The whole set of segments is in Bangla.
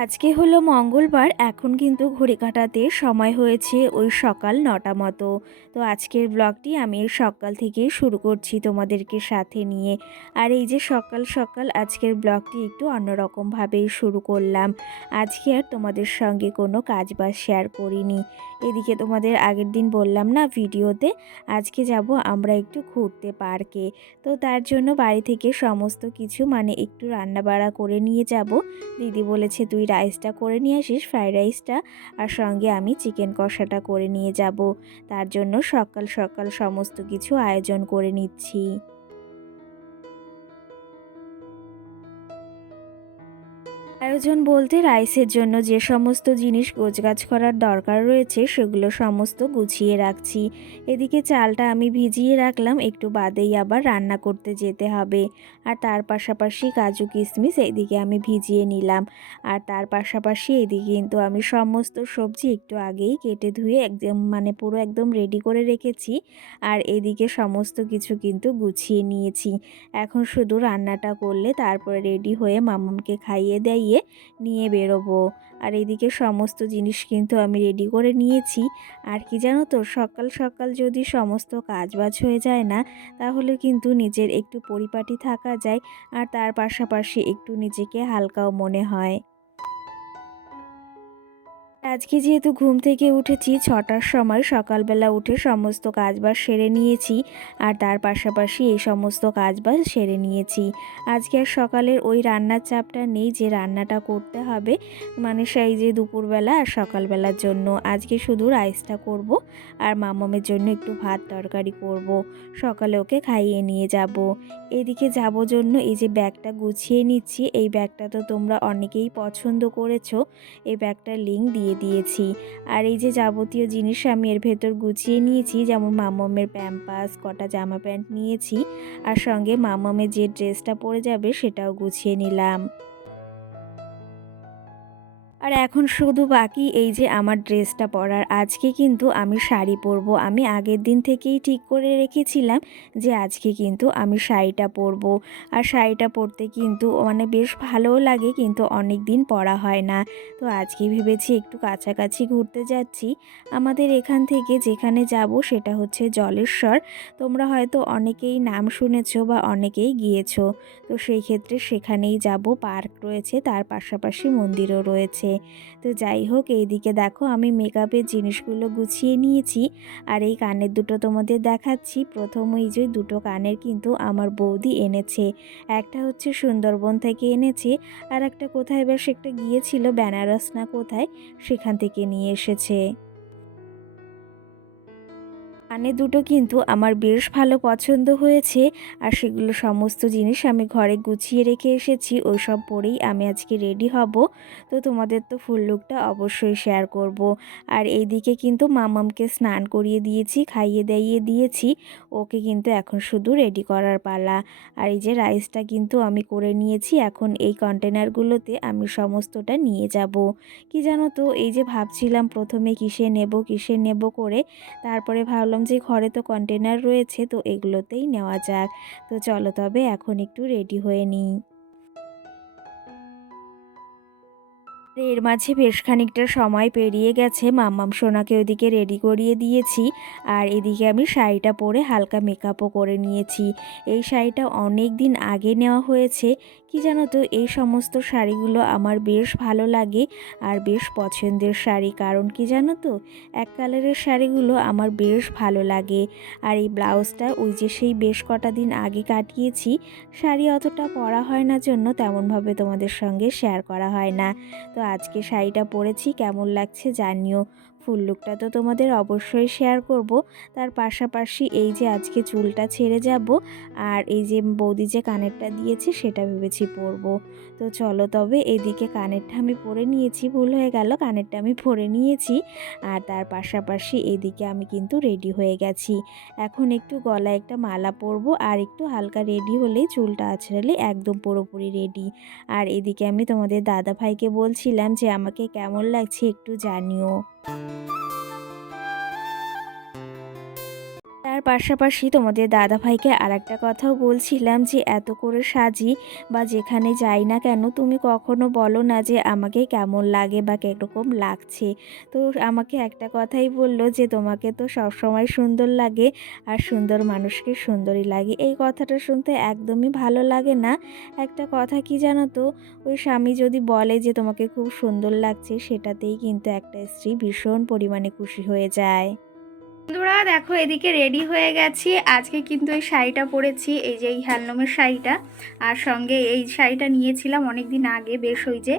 আজকে হলো মঙ্গলবার, এখন কিন্তু ঘড়ি কাটাতে সময় হয়েছে ওই সকাল নটা মতো। তো আজকের ব্লগটি আমি সকাল থেকে শুরু করছি তোমাদেরকে সাথে নিয়ে। আর এই যে সকাল সকাল আজকের ব্লগটি একটু অন্যরকমভাবেই শুরু করলাম। আজকে আর তোমাদের সঙ্গে কোনো কাজ বাজ শেয়ার করিনি। এদিকে তোমাদের আগের দিন বললাম না ভিডিওতে, আজকে যাব আমরা একটু ঘুরতে পার্কে। তো তার জন্য বাড়ি থেকে সমস্ত কিছু মানে একটু রান্না বাড়া করে নিয়ে যাব। দিদি বলেছে, তুই রাইসটা করে নিয়ে আসিস, ফ্রাইড রাইসটা, আর সঙ্গে আমি চিকেন কষাটা করে নিয়ে যাব। তার জন্য সকাল সকাল সমস্ত কিছু আয়োজন করে নিচ্ছি। আয়োজন বলতে রাইসের জন্য যে সমস্ত জিনিস গোছগাছ করার দরকার রয়েছে, সেগুলো সমস্ত গুছিয়ে রাখছি। এদিকে চালটা আমি ভিজিয়ে রাখলাম, একটু বাদেই আবার রান্না করতে যেতে হবে। আর তার পাশাপাশি কাজু কিশমিশ এদিকে আমি ভিজিয়ে নিলাম। আর তার পাশাপাশি এদিকে কিন্তু আমি সমস্ত সবজি একটু আগেই কেটে ধুয়ে একদম মানে পুরো একদম রেডি করে রেখেছি। আর এদিকে সমস্ত কিছু কিন্তু গুছিয়ে নিয়েছি। এখন শুধু রান্নাটা করলে তারপরে রেডি হয়ে মামামকে খাইয়ে দেয় দিয়ে নিয়ে বেরোবো। আর এদিকে সমস্ত জিনিস কিন্তু আমি রেডি করে নিয়েছি। আর কি জানো তো, সকাল সকাল যদি সমস্ত কাজবাজ হয়ে যায় না, তাহলে কিন্তু নিজের একটু পরিপাটি থাকা যায়। আর তার পাশাপাশি একটু নিজেকে হালকাও মনে হয়। আজকে যেহেতু ঘুম থেকে উঠেছি, ছটার সময় সকালবেলা উঠে সমস্ত কাজবাজ সেরে নিয়েছি আর তার পাশাপাশি এই সমস্ত কাজবাজ সেরে নিয়েছি। আজকে আর সকালের ওই রান্নার চাপটা নেই যে রান্নাটা করতে হবে মানে সেই যে দুপুরবেলা আর সকালবেলার জন্য। আজকে শুধু রাইসটা করব আর মামামের জন্য একটু ভাত তরকারি করব। সকালে ওকে খাইয়ে নিয়ে যাব। এদিকে যাব জন্য এই যে ব্যাগটা গুছিয়ে নিচ্ছি। এই ব্যাগটা তো তোমরা অনেকেই পছন্দ করেছ। এই ব্যাগটার লিঙ্ক দিয়ে দিয়ে দিয়েছি। আর এই যে যাবতীয় জিনিস আমি এর ভেতর গুছিয়ে নিয়েছি, যেমন মামমের প্যাম্পাস, কটা জামা প্যান্ট নিয়েছি, আর সঙ্গে মামামের যে ড্রেসটা পরে যাবে সেটাও গুছিয়ে নিলাম। আর এখন শুধু বাকি এই যে আমার ড্রেসটা পরার, আজকে কিন্তু আমি শাড়ি পরবো। আমি আগের দিন থেকেই ঠিক করে রেখেছিলাম যে আজকে কিন্তু আমি শাড়িটা পরব। আর শাড়িটা পরতে কিন্তু মানে বেশ ভালোও লাগে, কিন্তু অনেক দিন পরা হয় না। তো আজকে ভেবেছি একটু কাছাকাছি ঘুরতে যাচ্ছি। আমাদের এখান থেকে যেখানে যাব সেটা হচ্ছে জলেশ্বর। তোমরা হয়তো অনেকেই নাম শুনেছো বা অনেকেই গিয়েছো। তো সেই ক্ষেত্রে সেখানেই যাব। পার্ক রয়েছে, তার পাশাপাশি মন্দিরও রয়েছে। তো যাই হোক, এইদিকে দেখো আমি মেকআপের জিনিসগুলো গুছিয়ে নিয়েছি। আর এই কানের দুটো তোমাদের দেখাচ্ছি। প্রথম ওই যে দুটো কানের কিন্তু আমার বৌদি এনেছে। একটা হচ্ছে সুন্দরবন থেকে এনেছে, আর একটা কোথায় বেশ একটা গিয়েছিল, বেনারস না কোথায়, সেখান থেকে নিয়ে এসেছে। কানে দুটো কিন্তু আমার বেশ ভালো পছন্দ হয়েছে, আর সেগুলো সমস্ত জিনিস আমি ঘরে গুছিয়ে রেখে এসেছি ওই সব পরেই আমি আজকে রেডি হব। তো তোমাদের তো ফুল লুকটা অবশ্যই শেয়ার করব। আর এইদিকে কিন্তু মামামকে স্নান করিয়ে দিয়েছি, খাইয়ে দাইয়ে দিয়েছি, ওকে কিন্তু এখন শুধু রেডি করার পালা। আর এই যে রাইসটা কিন্তু আমি করে নিয়েছি, এখন এই কন্টেনারগুলোতে আমি সমস্তটা নিয়ে যাব। কি জানো তো, এই যে ভাবছিলাম প্রথমে কিসে নেব কিসে নেব করে, তারপরে ভাবলাম যে ঘরে তো কন্টেনার রয়েছে, তো এগুলোতেই নেওয়া যাক। তো চলো তবে এখন একটু রেডি হয়ে নিই। এর মাঝে বেশ খানিকটা সময় পেরিয়ে গেছে। মাম্মাম সোনাকে ওদিকে রেডি করিয়ে দিয়েছি আর এদিকে আমি শাড়িটা পরে হালকা মেকআপও করে নিয়েছি। এই শাড়িটা অনেক দিন আগে নেওয়া হয়েছে। কি জানো তো, এই সমস্ত শাড়িগুলো আমার বেশ ভালো লাগে আর বেশ পছন্দের শাড়ি। কারণ কি জানো তো, এক কালারের শাড়িগুলো আমার বেশ ভালো লাগে। আর এই ব্লাউজটা ওই যে সেই বেশ কটা দিন আগে কাটিয়েছি, শাড়ি অতটা পরা হয় না জন্য তেমনভাবে তোমাদের সঙ্গে শেয়ার করা হয় না। তো আজকে শাড়িটা পরেছি, কেমন লাগছে জানিও। ফুল লুকটা তো তোমাদের অবশ্যই শেয়ার করব। তার পাশাপাশি এই যে আজকে চুলটা ছেড়ে যাব, আর এই যে বৌদি যে কানেরটা দিয়েছে সেটা ভেবেছি পরবো। তো চলো তবে এদিকে কানেরটা আমি পরে নিয়েছি, ভুল হয়ে গেল, কানেরটা আমি পরে নিয়েছি। আর তার পাশাপাশি এদিকে আমি কিন্তু রেডি হয়ে গেছি। এখন একটু গলায় একটা মালা পরবো আর একটু হালকা রেডি হলেই চুলটা আছড়ালে একদম পুরোপুরি রেডি। আর এদিকে আমি তোমাদের দাদা ভাইকে বলছিলাম যে, আমাকে কেমন লাগছে একটু জানিও। পাশাপাশি তোমাদের দাদা ভাইকে আর একটা কথাও বলছিলাম যে, এত করে সাজি বা যেখানে যাই না কেন, তুমি কখনো বলো না যে, আমাকে কেমন লাগে বা কীরকম লাগছে? তো আমাকে একটা কথাই বলল যে, তোমাকে তো সবসময় সুন্দর লাগে আর সুন্দর মানুষকে সুন্দরই লাগে। এই কথাটা শুনতে একদমই ভালো লাগে না। একটা কথা কি জানো তো, ওই স্বামী যদি বলে যে, তোমাকে খুব সুন্দর লাগছে, সেটাতেই কিন্তু একটা স্ত্রী ভীষণ পরিমাণে খুশি হয়ে যায়। বন্ধুরা, দেখো এদিকে রেডি হয়ে গেছি। আজকে কিন্তু এই শাড়িটা পরেছি, এই যে এই হ্যান্ডলুমের শাড়িটা। আর সঙ্গে এই শাড়িটা নিয়েছিলাম অনেক দিন আগে, বেশ ওই যে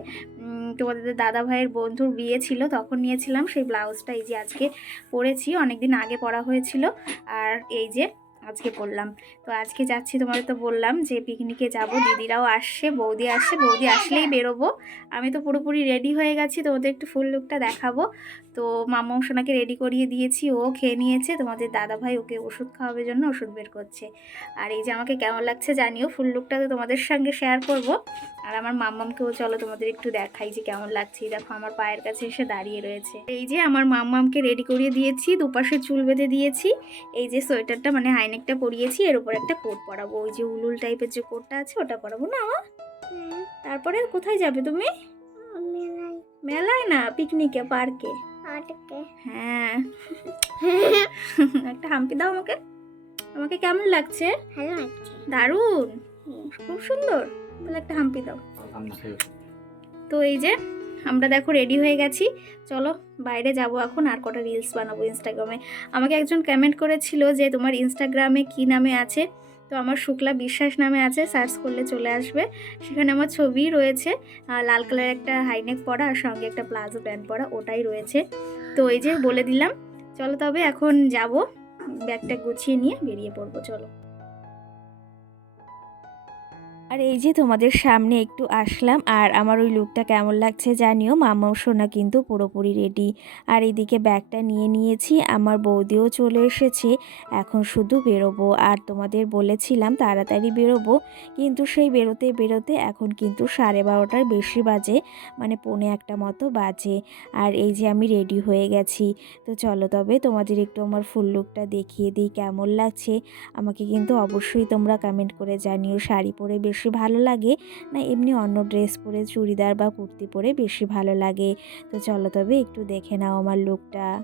তোমাদের দাদা ভাইয়ের বন্ধুর বিয়ে ছিল, তখন নিয়েছিলাম। সেই ব্লাউজটা এই যে আজকে পরেছি অনেক দিন আগে পরা হয়েছিল। আর এই যে আজকে বললাম। তো আজকে যাচ্ছি তোমাদের তো বললাম যে পিকনিকে যাব, দিদিরাও আসছে, বৌদি আসছে, বৌদি আসলেই বেরোবো। আমি তো পুরোপুরি রেডি হয়ে গেছি, তোমাদের একটু ফুল লুকটা দেখাবো। তো মামা সোনাকে রেডি করিয়ে দিয়েছি, ও খেয়ে নিয়েছে, তোমাদের দাদা ভাই ওকে ওষুধ খাওয়াবার জন্য ওষুধ বের করছে। আর এই যে আমাকে কেমন লাগছে জানিও ফুল লুকটা তো তোমাদের সঙ্গে শেয়ার করব। আর আমার মাম্মামকেও চলো তোমাদের একটু দেখাই যে কেমন লাগছে। দেখো আমার পায়ের কাছে এসে দাঁড়িয়ে রয়েছে। এই যে আমার মাম্মামকে রেডি করিয়ে দিয়েছি দুপাশে চুল বেঁধে দিয়েছি। এই যে সোয়েটারটা মানে হাইনেকটা পরিয়েছি এর উপর একটা কোট পরাবো। ওই যে উলুল টাইপের যে কোটটা আছে ওটা পরাবো না আমার তারপরে কোথায় যাবে তুমি? মেলায়। না পিকনিকে পার্কে। হ্যাঁ। একটা হাম্পি দাও আমাকে। আমাকে কেমন লাগছে? ভালো লাগছে। দারুণ। খুব সুন্দর। তাহলে একটা হাম্পি দাও। তো এই যে আমরা দেখো রেডি হয়ে গেছি। চলো বাইরে যাব এখন আর কটা রিলস বানাবো ইনস্টাগ্রামে আমাকে একজন কমেন্ট করেছিল যে তোমার ইনস্টাগ্রামে কি নামে আছে? তো আমার শুক্লা বিশ্বাস নামে আছে সার্চ করলে চলে আসবে। সেখানে আমার ছবি রয়েছে লাল কালার একটা হাইনেক পরা আর সঙ্গে একটা প্লাজো প্যান্ট পরা ওটাই রয়েছে। তো এই যে বলে দিলাম। চলো তবে এখন যাব ব্যাগটা গুছিয়ে নিয়ে বেরিয়ে পড়ব চলো। আর এই যে তোমাদের সামনে একটু আসলাম, আর আমার ওই লুকটা কেমন লাগছে জানিও। মামাও সোনা কিন্তু পুরোপুরি রেডি আর এদিকে ব্যাগটা নিয়ে নিয়েছি, আমার বৌদিও চলে এসেছে, এখন শুধু বেরোবো। আর তোমাদের বলেছিলাম তাড়াতাড়ি বেরোবো, কিন্তু সেই বেরোতে বেরোতে এখন কিন্তু সাড়ে বারোটার বেশি বাজে মানে পৌনে একটা মতো বাজে। আর এই যে আমি রেডি হয়ে গেছি। তো চলো তবে তোমাদের একটু আমার ফুল লুকটা দেখিয়ে দিই, কেমন লাগছে। আমাকে কিন্তু অবশ্যই তোমরা কমেন্ট করে জানিও, শাড়ি পরে বেশি ভালো লাগে, না এমনি অন্য ড্রেস পরে চুড়িদার বা কুর্তি পরে বেশি ভালো লাগে? তো চলো তবে একটু দেখে নাও আমার লুকটা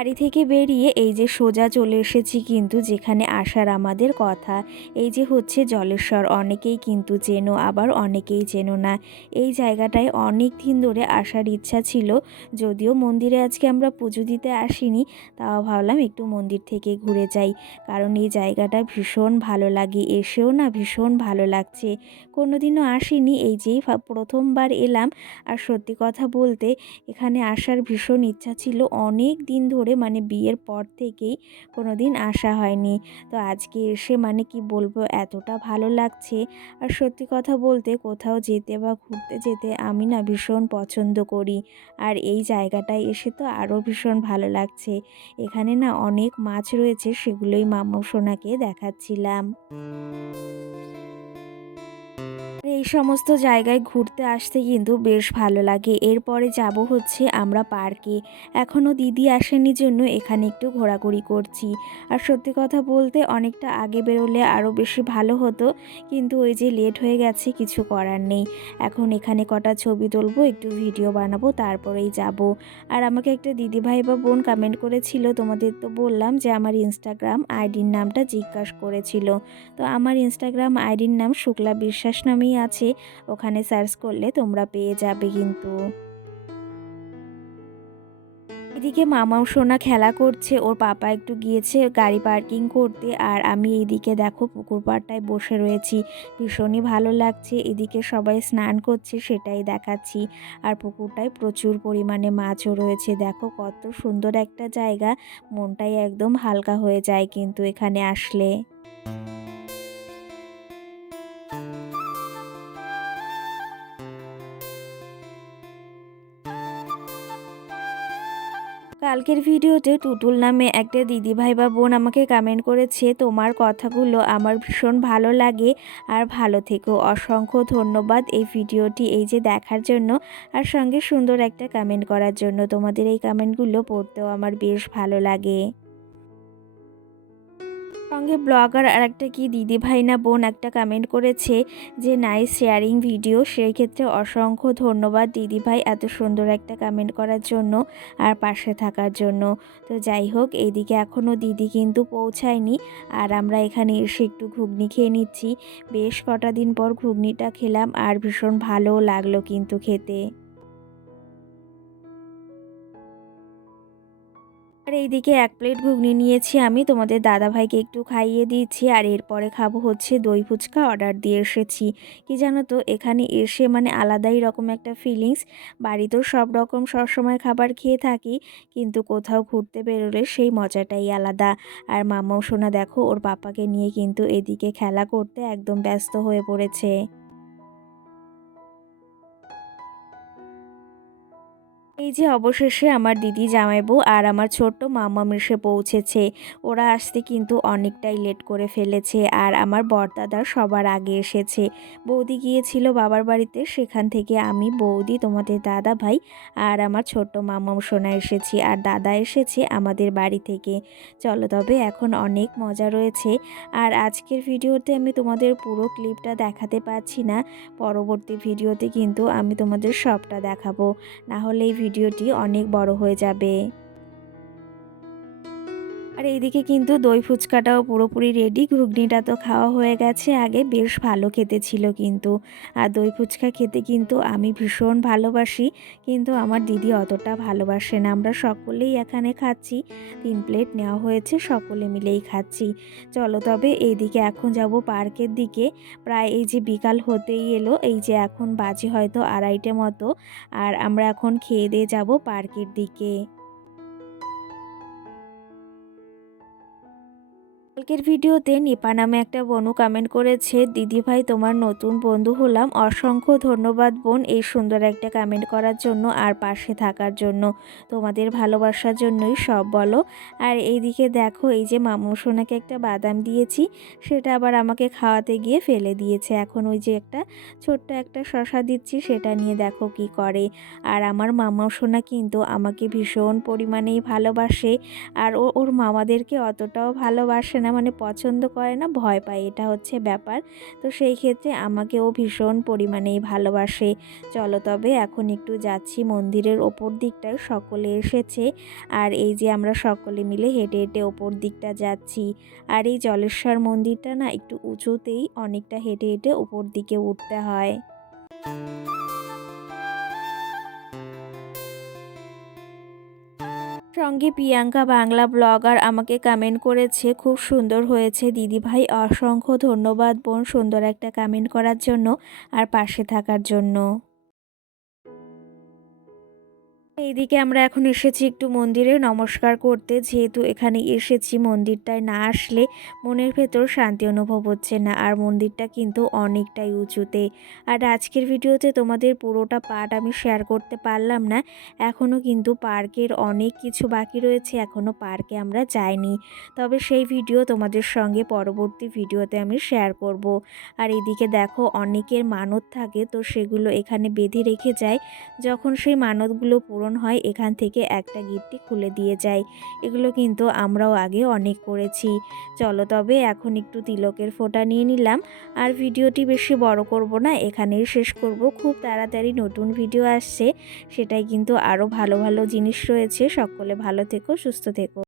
বাড়ি থেকে বেরিয়ে এই যে সোজা চলে এসেছি কিন্তু যেখানে আসার আমাদের কথা, এই যে হচ্ছে জলেশ্বর, অনেকেই কিন্তু চেনো, আবার অনেকেই চেনো না। এই জায়গাটায় অনেক দিন ধরে আসার ইচ্ছা ছিল, যদিও মন্দিরে আজকে আমরা পুজো দিতে আসিনি, তাও ভাবলাম একটু মন্দির থেকে ঘুরে যাই, কারণ এই জায়গাটা ভীষণ ভালো লাগে, এসেও না ভীষণ ভালো লাগছে। কোনোদিনও আসিনি, এই যেই প্রথমবার এলাম, আর সত্যি কথা বলতে এখানে আসার ভীষণ ইচ্ছা ছিল, অনেক দিন ধরে মানে বিয়ের পর থেকেই কোনো দিন আসা হয়নি। তো আজকে এসে মানে কি বলব, এতটা ভালো লাগছে। আর সত্যি কথা বলতে কোথাও যেতে বা ঘুরতে যেতে আমি না ভীষণ পছন্দ করি। আর এই জায়গাটায় এসে তো আরও ভীষণ ভালো লাগছে। এখানে না অনেক মাছ রয়েছে, সেগুলোই মামা সোনাকে দেখাচ্ছিলাম। এই সমস্ত জায়গায় ঘুরতে আসতে কিন্তু বেশ ভালো লাগে। এরপরে যাব হচ্ছে আমরা পার্কে। এখনও দিদি আসেনি জন্য এখানে একটু ঘোরাঘুরি করছি। আর সত্যি কথা বলতে অনেকটা আগে বেরোলে আরও বেশি ভালো হতো, কিন্তু ওই যে লেট হয়ে গেছে, কিছু করার নেই। এখন এখানে কটা ছবি তুলবো, একটু ভিডিও বানাবো, তারপরেই যাব। আর আমাকে একটা দিদিভাই বা বোন কমেন্ট করেছিল, তোমাদের তো বললাম যে আমার ইনস্টাগ্রাম আইডির নামটা জিজ্ঞাসা করেছিল। তো আমার ইনস্টাগ্রাম আইডির নাম শুক্লা বিশ্বাস নামেই আছে। ওখানে সার্চ করলে তোমরা পেয়ে যাবে কিন্তু। এদিকে মামাও সোনা খেলা করছে, ওর পাপা একটু গিয়েছে গাড়ি পার্কিং করতে আর আমি এইদিকে দেখো পুকুর পাড়টায় বসে রয়েছি, ভীষণই ভালো লাগছে, এদিকে সবাই স্নান করছে সেটাই দেখাচ্ছি আর পুকুরটায় প্রচুর পরিমাণে মাছও রয়েছে, দেখো কত সুন্দর একটা জায়গা, মনটাই একদম হালকা হয়ে যায় কিন্তু এখানে আসলে। কালকের ভিডিওতে টুটুল নামে একটা দিদিভাই বা বোন আমাকে কমেন্ট করেছে, তোমার কথাগুলো আমার ভীষণ ভালো লাগে আর ভালো থেকো। অসংখ্য ধন্যবাদ এই ভিডিওটি এই যে দেখার জন্য আর সঙ্গে সুন্দর একটা কমেন্ট করার জন্য। তোমাদের এই কমেন্টগুলো পড়তেও আমার বেশ ভালো লাগে। সঙ্গে ব্লগার আর একটা কি দিদি ভাই না বোন একটা কমেন্ট করেছে যে নাইস শেয়ারিং ভিডিও সেই ক্ষেত্রে অসংখ্য ধন্যবাদ দিদি ভাই এত সুন্দর একটা কমেন্ট করার জন্য আর পাশে থাকার জন্য। তো যাই হোক এইদিকে এখনও দিদি কিন্তু পৌঁছায়নি আর আমরা এখানে এসে একটু ঘুগনি খেয়ে নিচ্ছি। বেশ কটা দিন পর ঘুগনিটা খেলাম আর ভীষণ ভালো লাগল কিন্তু খেতে। আর এইদিকে এক প্লেট ঘুগনি নিয়েছি আমি, তোমাদের দাদাভাইকে একটু খাইয়ে দিয়েছি আর এরপরে খাব হচ্ছে দই ফুচকা অর্ডার দিয়ে এসেছি। কি জানো তো, এখানে এসে মানে আলাদাই রকম একটা ফিলিংস বাড়িতেও সব রকম সবসময় খাবার খেয়ে থাকি, কিন্তু কোথাও ঘুরতে বেরোলে সেই মজাটাই আলাদা। আর মামাও শোনা দেখো, ওর পাপাকে নিয়ে কিন্তু এদিকে খেলা করতে একদম ব্যস্ত হয়ে পড়েছে। এই যে অবশেষে আমার দিদি জামাইবু আর আমার ছোট্ট মামা এসে পৌঁছেছে। ওরা আসতে কিন্তু অনেকটাই লেট করে ফেলেছে আর আমার বরদাদা সবার আগে এসেছে। বৌদি গিয়েছিল বাবার বাড়িতে, সেখান থেকে আমি, বৌদি, তোমাদের দাদা ভাই আর আমার ছোট্ট মামা সোনা এসেছি আর দাদা এসেছে আমাদের বাড়ি থেকে। চলো তবে এখন অনেক মজা রয়েছে আর আজকের ভিডিওতে আমি তোমাদের পুরো ক্লিপটা দেখাতে পারছি না। পরবর্তী ভিডিওতে কিন্তু আমি তোমাদের সবটা দেখাবো। না হলে এই ভিডিওটি অনেক বড় হয়ে যাবে। আর এইদিকে কিন্তু দই ফুচকাটাও পুরোপুরি রেডি ঘুগনিটা তো খাওয়া হয়ে গেছে আগে, বেশ ভালো খেতে ছিল কিন্তু। আর দই ফুচকা খেতে কিন্তু আমি ভীষণ ভালোবাসি, কিন্তু আমার দিদি অতটা ভালোবাসে না। আমরা সকলেই এখানে খাচ্ছি, তিন প্লেট নেওয়া হয়েছে, সকলে মিলেই খাচ্ছি। চলো তবে এইদিকে এখন যাব পার্কের দিকে। প্রায় এই যে বিকাল হতেই এলো, এই যে এখন বাজে হয়তো আড়াইটে মতো। আর আমরা এখন খেয়ে দিয়ে যাব পার্কের দিকে। কালকের ভিডিওতে নিপা নামে একটা বনু কমেন্ট করেছে, দিদি ভাই, তোমার নতুন বন্ধু হলাম। অসংখ্য ধন্যবাদ বোন এই সুন্দর একটা কমেন্ট করার জন্য আর পাশে থাকার জন্য। তোমাদের ভালোবাসার জন্যই সব বলো। আর এইদিকে দেখো, এই যে মামু সোনাকে একটা বাদাম দিয়েছি, সেটা আবার আমাকে খাওয়াতে গিয়ে ফেলে দিয়েছে। এখন ওই যে একটা ছোট্ট একটা শশা দিচ্ছি, সেটা নিয়ে দেখো কি করে। আর আমার মামা সোনা কিন্তু আমাকে ভীষণ পরিমাণেই ভালোবাসে। আর ও, ওর মামাদেরকে অতটাও ভালোবাসে না। মানে পছন্দ করে না, ভয় পায়, এটা হচ্ছে ব্যাপার। তো সেই ক্ষেত্রে আমাকে ও ভীষণ পরিমাণেই ভালোবাসে। চলো তবে এখন একটু যাচ্ছি, মন্দিরের ওপর দিকটায় সকলে এসেছে। আর এই যে আমরা সকলে মিলে হেঁটে হেঁটে ওপর দিকটা যাচ্ছি। আর এই জলেশ্বর মন্দিরটা না একটু উঁচুতেই অনেকটা হেঁটে হেঁটে ওপর দিকে উঠতে হয়। সঙ্গে প্রিয়াঙ্কা বাংলা ব্লগার আমাকে কমেন্ট করেছে, খুব সুন্দর হয়েছে দিদি ভাই অসংখ্য ধন্যবাদ বোন সুন্দর একটা কমেন্ট করার জন্য আর পাশে থাকার জন্য। এইদিকে আমরা এখন এসেছি একটু মন্দিরে নমস্কার করতে। যেহেতু এখানে এসেছি, মন্দিরটায় না আসলে মনের ভেতর শান্তি অনুভব হচ্ছে না, আর মন্দিরটা কিন্তু অনেকটাই উঁচুতে। আর আজকের ভিডিওতে তোমাদের পুরোটা পার্ট আমি শেয়ার করতে পারলাম না এখনও কিন্তু পার্কের অনেক কিছু বাকি রয়েছে এখনও পার্কে আমরা যাইনি। তবে সেই ভিডিও তোমাদের সঙ্গে পরবর্তী ভিডিওতে আমি শেয়ার করব। আর এদিকে দেখো অনেকের মানত থাকে, তো সেগুলো এখানে বেঁধে রেখে যায়। যখন সেই মানতগুলো পূরণ হয় এখান থেকে একটা গিট্টি খুলে দিয়ে যায় এগুলো কিন্তু আমরাও আগে অনেক করেছি। চলো তবে এখন একটু তিলকের ফোটা নিয়ে নিলাম। আর ভিডিওটি বেশি বড় করব না, এখানেই শেষ করব। খুব তাড়াতাড়ি নতুন ভিডিও আসছে, সেটাই কিন্তু আরও ভালো ভালো জিনিস রয়েছে। সকলে ভালো থেকো, সুস্থ থেকো।